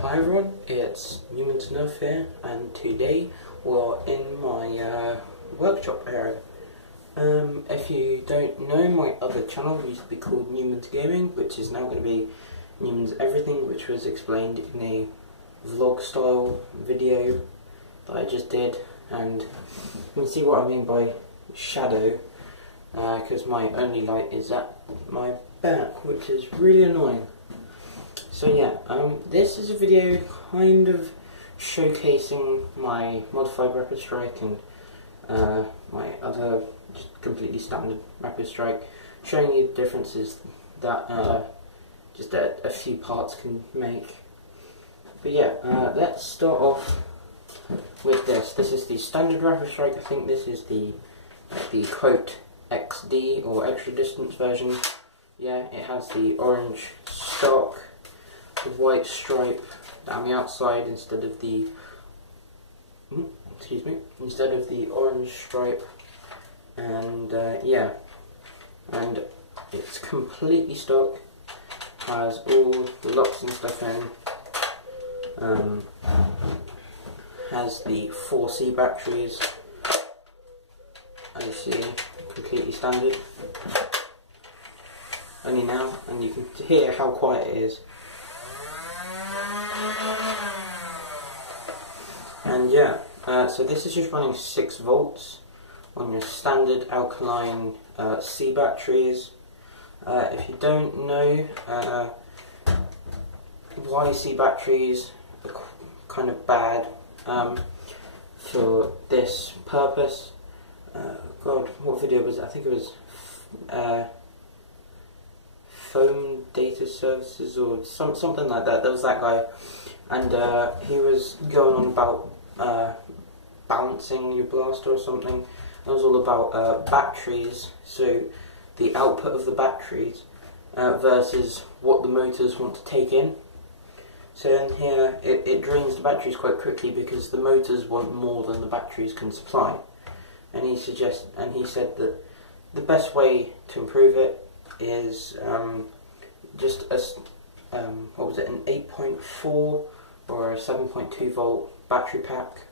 Hi everyone, it's Newman's Nerf here, and today we're in my workshop area. If you don't know, my other channel used to be called Newman's Gaming, which is now going to be Newman's Everything, which was explained in a vlog style video that I just did, and you can see what I mean by shadow, because my only light is at my back, which is really annoying. So yeah, this is a video kind of showcasing my modified Rapidstrike and my other just completely standard Rapidstrike, showing you the differences that just a few parts can make. But yeah, let's start off with this. This is the standard Rapidstrike. I think this is the quote XD or extra distance version. Yeah, it has the orange stock, the white stripe down the outside instead of the orange stripe, and yeah, and it's completely stock, has all the locks and stuff in, has the 4C batteries, as you see, completely standard, only now, and you can hear how quiet it is. And yeah, so this is just running 6 volts on your standard alkaline C batteries. If you don't know why C batteries are kind of bad for this purpose, God, what video was it? I think it was Foam Data Services or something like that. There was that guy, and he was going on about balancing your blaster or something. It was all about batteries, so the output of the batteries versus what the motors want to take in. So in here it drains the batteries quite quickly because the motors want more than the batteries can supply. And he said that the best way to improve it is just a what was it, an 8.4 or a 7.2 volt battery pack.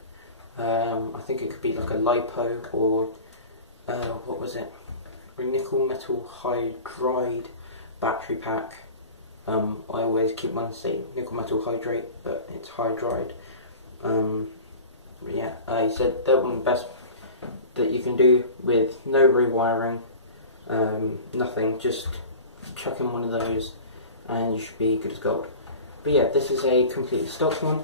I think it could be like a LiPo or what was it, a nickel metal hydride battery pack. I always keep mine saying nickel metal hydrate, but it's hydride. Yeah, he said that one the best that you can do with no rewiring, nothing, just chuck in one of those and you should be good as gold. But yeah, this is a completely stock one.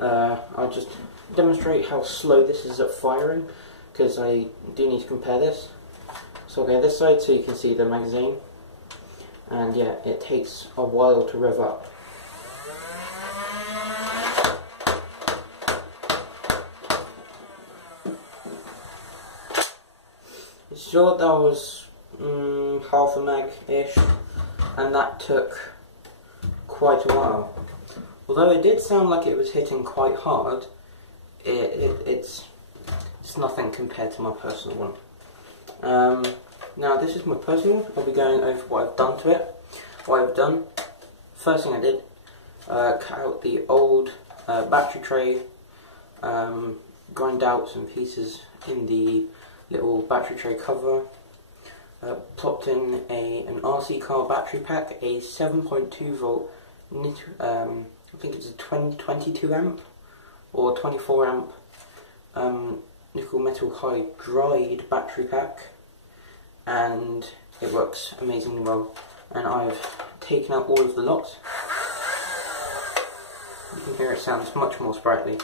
I'll just demonstrate how slow this is at firing, because I do need to compare this. So I'll go this side so you can see the magazine, and yeah, it takes a while to rev up. Sure, that was half a mag-ish, and that took quite a while. Although it did sound like it was hitting quite hard, it's nothing compared to my personal one. Now this is my personal one. I'll be going over what I've done to it. What I've done, first thing I did, cut out the old battery tray, grind out some pieces in the little battery tray cover, plopped in an RC car battery pack, a 7.2 volt, I think it's a 22 amp or 24 amp nickel metal hydride battery pack, and it works amazingly well. And I've taken out all of the locks. You can hear it sounds much more sprightly.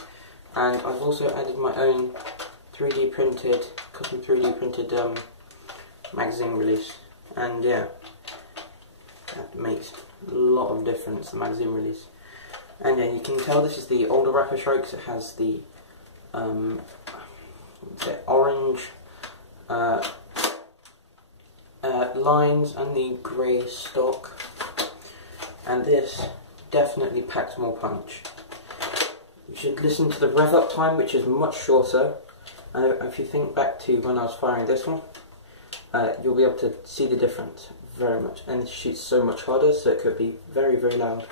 And I've also added my own 3D printed, custom 3D printed magazine release, and yeah, that makes a lot of difference, the magazine release. And yeah, you can tell this is the older Rapidstrike because it has the orange lines and the grey stock, and this definitely packs more punch. You should listen to the rev up time, which is much shorter, and if you think back to when I was firing this one, you'll be able to see the difference very much, and it shoots so much harder, so it could be very, very loud.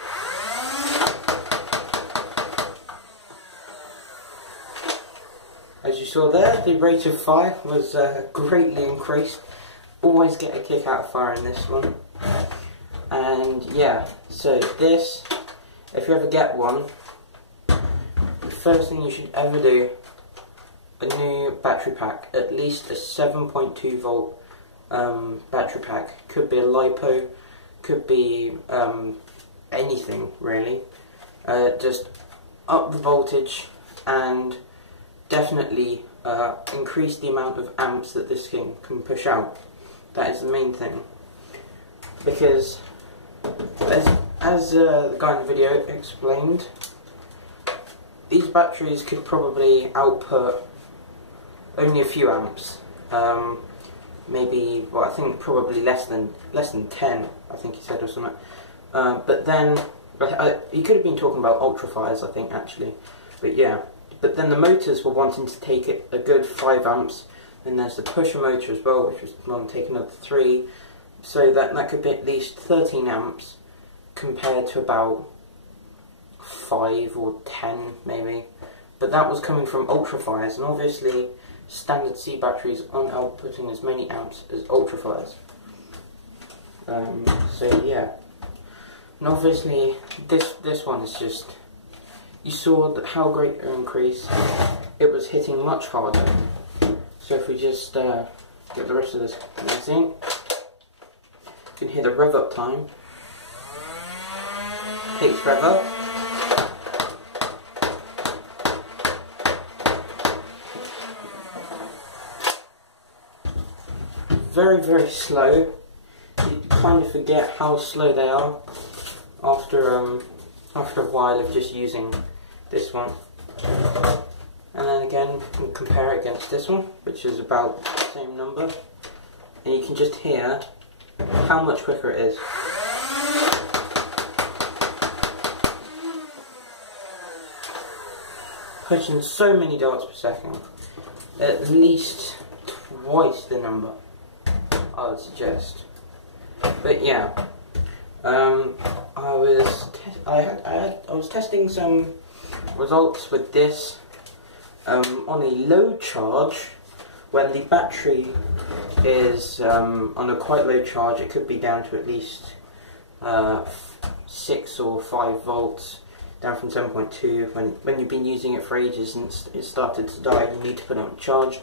saw there, the rate of fire was greatly increased. Always get a kick out of firing this one. And yeah, so this, if you ever get one, the first thing you should ever do, a new battery pack, at least a 7.2 volt battery pack. Could be a LiPo, could be anything really. Just up the voltage and definitely increase the amount of amps that this thing can push out. That is the main thing, because as the guy in the video explained, these batteries could probably output only a few amps, maybe, well, I think probably less than 10, I think he said, or something. But then he could have been talking about ultrafires, I think, actually. But yeah, but then the motors were wanting to take it a good 5 amps. Then there's the pusher motor as well, which was wanting to take another 3. So that could be at least 13 amps compared to about 5 or 10 maybe. But that was coming from ultrafires, and obviously standard C batteries aren't outputting as many amps as ultrafires. So yeah. And obviously this one is just, you saw that how great an increase, it was hitting much harder. So if we just get the rest of this magazine, you can hear the rev up time. Takes forever. Very, very slow. You kind of forget how slow they are after a while of just using this one. And then again, you can compare it against this one, which is about the same number, and you can just hear how much quicker it is. Pushing so many darts per second, at least twice the number, I would suggest. But yeah, I was testing some results with this on a low charge. When the battery is on a quite low charge, it could be down to at least 6 or 5 volts, down from 7.2. When you've been using it for ages and it started to die, you need to put it on charge.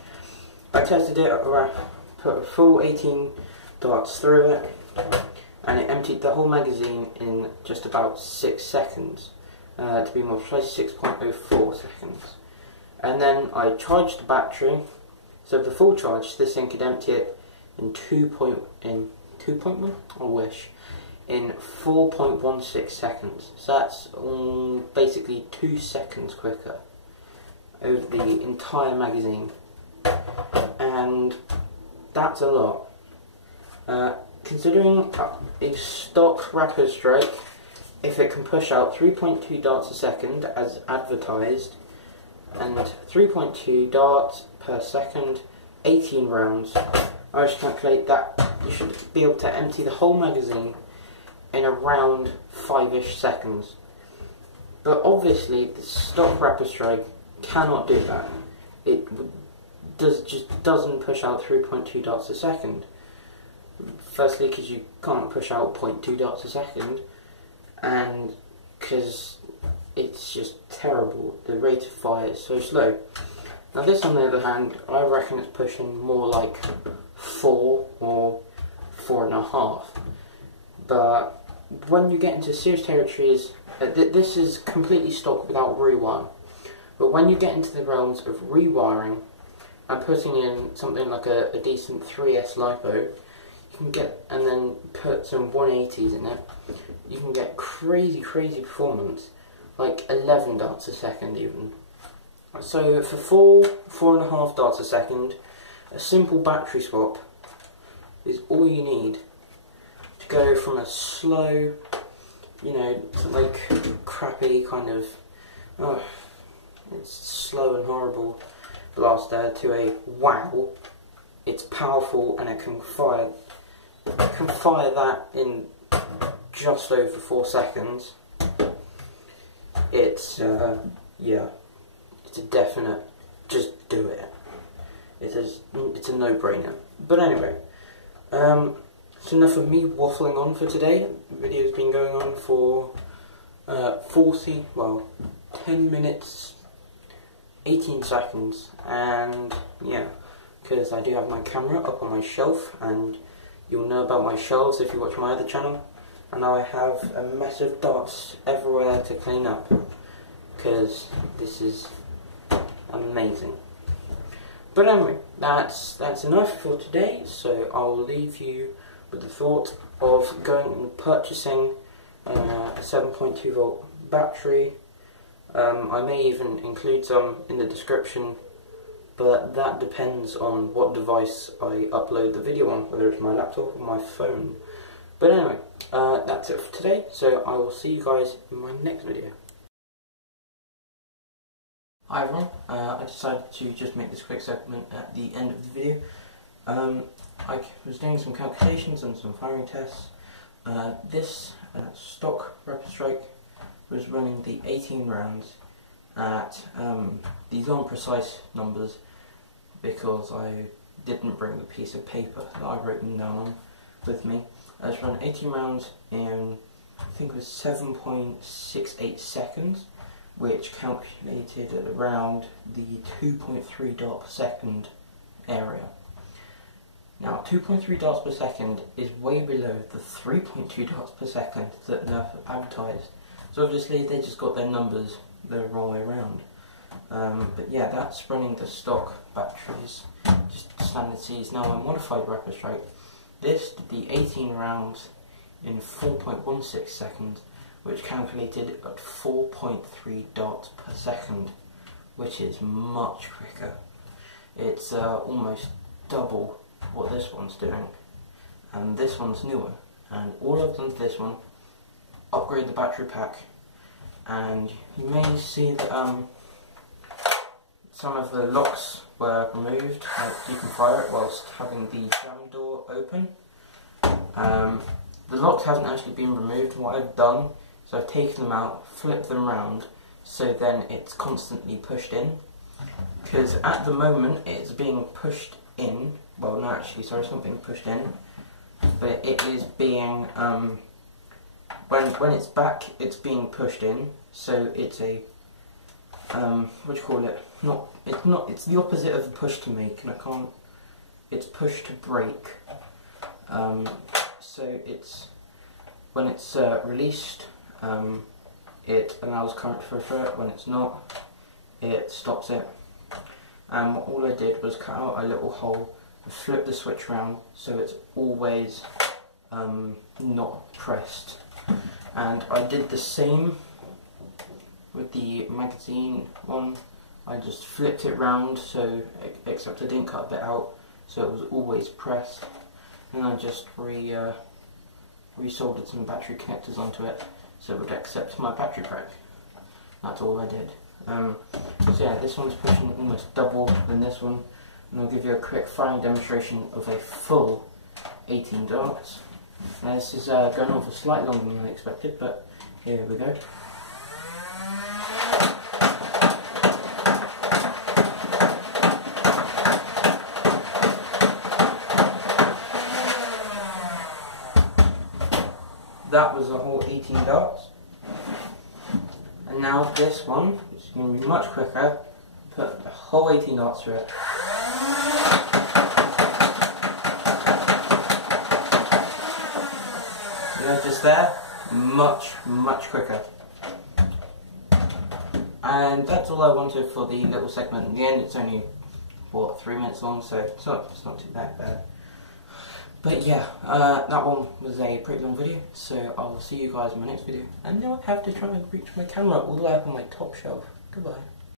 I tested it, put a full 18 darts through it, and it emptied the whole magazine in just about 6 seconds. To be more precise, 6.04 seconds. And then I charged the battery, so the full charge, this thing could empty it in 2.1, I wish, in 4.16 seconds. So that's basically 2 seconds quicker over the entire magazine, and that's a lot. Considering a stock Rapidstrike, if it can push out 3.2 darts a second as advertised, and 3.2 darts per second, 18 rounds, I should calculate that you should be able to empty the whole magazine in around 5-ish seconds. But obviously the stock Rapidstrike cannot do that. It just doesn't push out 3.2 darts a second. Firstly, because you can't push out 0.2 darts a second, and because it's just terrible. The rate of fire is so slow. Now this, on the other hand, I reckon it's pushing more like 4 or 4.5. But when you get into serious territories, this is completely stock without rewire. But when you get into the realms of rewiring and putting in something like a decent 3S LiPo, you can get, and then put some 180s in it, you can get crazy performance, like 11 darts a second even. So for 4.5 darts a second, a simple battery swap is all you need to go from a slow, you know, like crappy kind of, it's slow and horrible blaster, to a wow, it's powerful and it can fire that in just over 4 seconds. It's yeah, it's a definite, just do it. it's a no-brainer. But anyway, it's enough of me waffling on for today. The video's been going on for 10 minutes, 18 seconds, and yeah, because I do have my camera up on my shelf, and you'll know about my shelves if you watch my other channel, and now I have a mess of dots everywhere to clean up, because this is amazing. But anyway, that's enough for today, so I'll leave you with the thought of going and purchasing a 7.2 volt battery. I may even include some in the description, but that depends on what device I upload the video on, whether it's my laptop or my phone. But anyway, that's it for today, so I will see you guys in my next video. Hi everyone, I decided to just make this quick segment at the end of the video. I was doing some calculations and some firing tests. This stock Rapidstrike was running the 18 rounds at these aren't precise numbers because I didn't bring the piece of paper that I wrote them down on with me. I was running 18 rounds in, I think it was 7.68 seconds, which calculated at around the 2.3 dot per second area. Now 2.3 dots per second is way below the 3.2 dots per second that Nerf advertised. So obviously they just got their numbers the wrong way around. But yeah, that's running the stock batteries, just standard C's. Now I modified Rapidstrike. This did the 18 rounds in 4.16 seconds, which calculated at 4.3 dots per second, which is much quicker. It's almost double what this one's doing, and this one's newer. And all I've done to this one, upgrade the battery pack, and you may see that some of the locks were removed. You can fire it whilst having the jam door open. The locks hasn't actually been removed. What I've done is I've taken them out, flipped them round, so then it's constantly pushed in. Because at the moment it's being pushed in, well no actually, sorry, it's not being pushed in, but it is being, when it's back it's being pushed in, so it's a, what do you call it, it's the opposite of a push to make, and it's push to break. So it's, when it's released, it allows current to flow through it. When it's not, it stops it. And all I did was cut out a little hole and flip the switch around so it's always not pressed. And I did the same with the magazine one. I just flipped it round, so except I didn't cut a bit out, so it was always pressed. And I just resoldered some battery connectors onto it so it would accept my battery pack. That's all I did. So yeah, this one's pushing almost double than this one, and I'll give you a quick firing demonstration of a full 18 darts. Now this is going on for slightly longer than I expected, but here we go. That was the whole 18 darts. And now this one, which is going to be much quicker, put the whole 18 darts through it. You notice there? Much quicker. And that's all I wanted for the little segment. In the end it's only, what, 3 minutes long, so it's not too bad. But yeah, that one was a pretty long video, so I'll see you guys in my next video. And now I have to try and reach my camera all the way up on my top shelf. Goodbye.